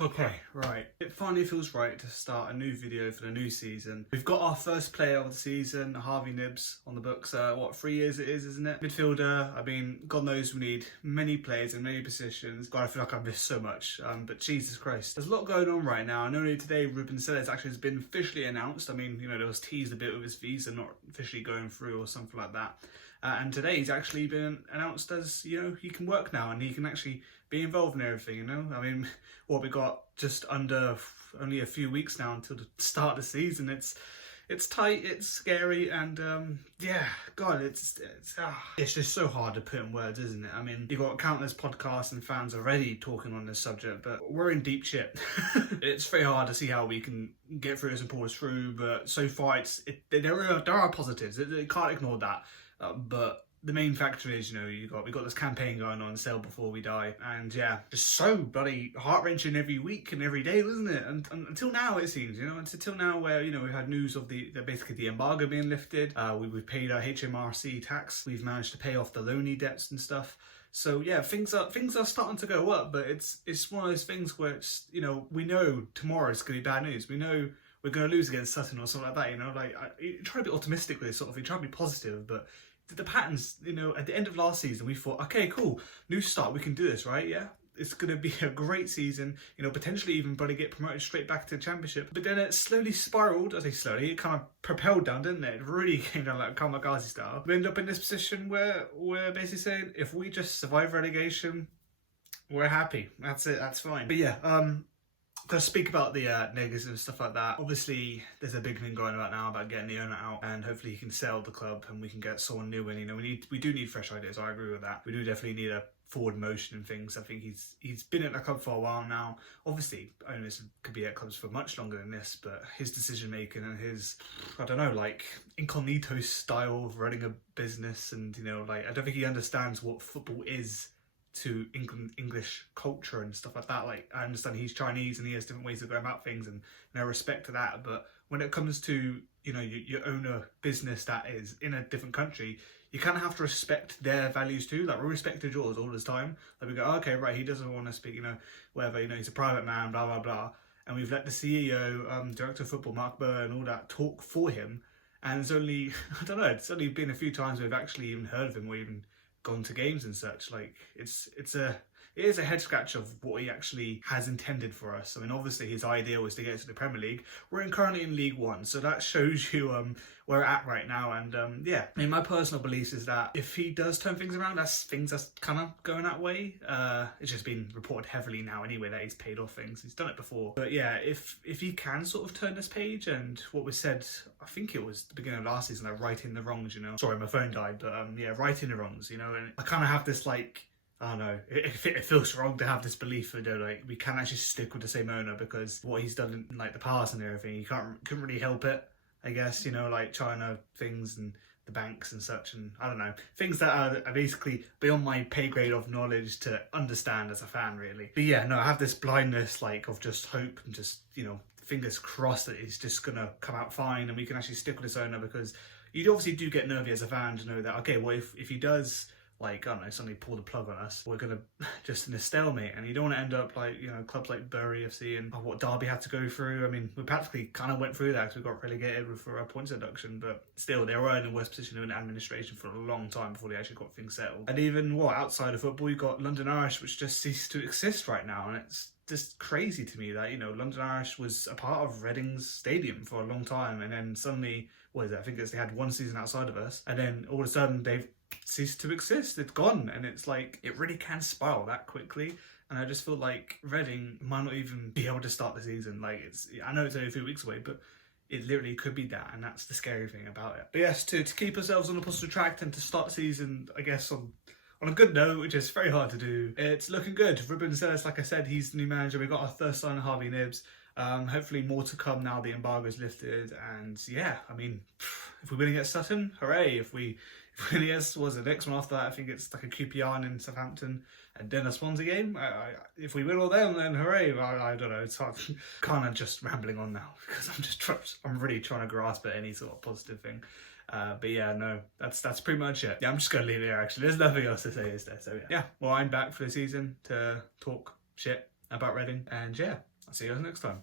Okay, right. It finally feels right to start a new video for the new season. We've got our first player of the season, Harvey Knibbs, on the books. What, 3 years it is, isn't it? Midfielder, I mean, God knows we need many players in many positions. God, I feel like I've missed so much, but Jesus Christ. There's a lot going on right now, and only today RUBEN SELLES actually has been officially announced. I mean, you know, there was teased a bit with his visa not officially going through or something like that. And today he's actually been announced as, you know, he can work now and he can actually be involved in everything, you know? I mean, what we got just under only a few weeks now until the start of the season. It's tight, it's scary, and yeah, God, it's just so hard to put in words, isn't it? I mean, you've got countless podcasts and fans already talking on this subject, but we're in deep shit. It's very hard to see how we can get through this and pull us through, but so far there are positives. You can't ignore that. But the main factor is, you know, we got this campaign going on, Sell Before We Die, and yeah, just so bloody heart-wrenching every week and every day, wasn't it? And until now, it seems, you know, until now where, you know, we had news of basically the embargo being lifted. We've paid our HMRC tax. We've managed to pay off the loany debts and stuff. So yeah, things are starting to go up, but it's one of those things where it's, you know, we know tomorrow's going to be bad news. We know we're going to lose against Sutton or something like that, you know, like you try to be optimistic with this sort of thing, try to be positive, but the patterns, you know, at the end of last season, we thought, okay, cool, new start, we can do this, right? Yeah, it's going to be a great season, you know, potentially even probably get promoted straight back to the championship. But then it slowly spiraled, I say slowly, it kind of propelled down, didn't it? It really came down like Kamikaze style. We end up in this position where we're basically saying, if we just survive relegation, we're happy. That's it, that's fine. But yeah, to speak about the negatives and stuff like that, obviously there's a big thing going about now about getting the owner out, and hopefully he can sell the club and we can get someone new in. You know, we do need fresh ideas. I agree with that. We do definitely need a forward motion and things. I think he's been at the club for a while now. Obviously owners could be at clubs for much longer than this, but his decision making and his, I don't know, like incognito style of running a business, and you know, like I don't think he understands what football is to English culture and stuff like that. Like, I understand he's Chinese and he has different ways of going about things, and no respect to that, but when it comes to, you know, you own a business that is in a different country, you kind of have to respect their values too. Like, we respected yours all this time. Like, we go, okay, right, he doesn't want to speak, you know, whatever, you know, he's a private man, blah blah blah, and we've let the CEO, director of football, Mark Burr, and all that talk for him, and it's only I don't know, it's only been a few times we've actually even heard of him or even gone to games and such. Like, it is a head scratch of what he actually has intended for us. I mean, obviously his idea was to get to the Premier League. We're currently in League One, so that shows you where we're at right now. And yeah, I mean, my personal belief is that if he does turn things around, that's kind of going that way. It's just been reported heavily now anyway that he's paid off things. He's done it before, but yeah, if he can sort of turn this page, and what was said, I think it was the beginning of last season, like righting the wrongs, you know. Sorry, my phone died, but yeah, righting the wrongs, you know. And I kind of have this, like, I don't know, it feels wrong to have this belief that, like, we can actually stick with the same owner because what he's done in, like, the past and everything, you couldn't really help it, I guess, you know, like China things and the banks and such, and I don't know, things that are basically beyond my pay grade of knowledge to understand as a fan, really. But yeah, no, I have this blindness, like, of just hope and just, you know, fingers crossed that it's just gonna come out fine and we can actually stick with this owner, because you obviously do get nervy as a fan to know that, okay, well, if he does, like, I don't know, suddenly pull the plug on us, we're gonna just in a stalemate, and you don't want to end up like, you know, clubs like Bury FC and what Derby had to go through. I mean, we practically kind of went through that because we got relegated for our points deduction, but still, they were in a worse position in administration for a long time before they actually got things settled. And even, outside of football, you got London Irish, which just ceased to exist right now, and it's just crazy to me that, you know, London Irish was a part of Reading's stadium for a long time, and then suddenly, what is it, I think they had one season outside of us, and then all of a sudden they've ceased to exist. It's gone, and it's like, it really can spiral that quickly. And I just feel like Reading might not even be able to start the season. Like, I know it's only a few weeks away, but it literally could be that, and that's the scary thing about it. But yes, to keep ourselves on a positive track and to start the season, I guess, on a good note, which is very hard to do, it's looking good. RUBEN SELLES, like I said, he's the new manager. We got our first sign, Harvey Knibbs. Hopefully more to come now the embargo is lifted, and yeah, I mean, if we win against Sutton, hooray. If we win against, what's the next one after that? I think it's like a QPR and in Southampton, and then a Swansea game. If we win all them, then hooray. I don't know, it's hard, kind of just rambling on now because I'm really trying to grasp at any sort of positive thing. But yeah, no, that's pretty much it. Yeah, I'm just gonna leave it here, actually. There's nothing else to say, is there? So yeah, well, I'm back for the season to talk shit about Reading, and yeah, I'll see you guys next time.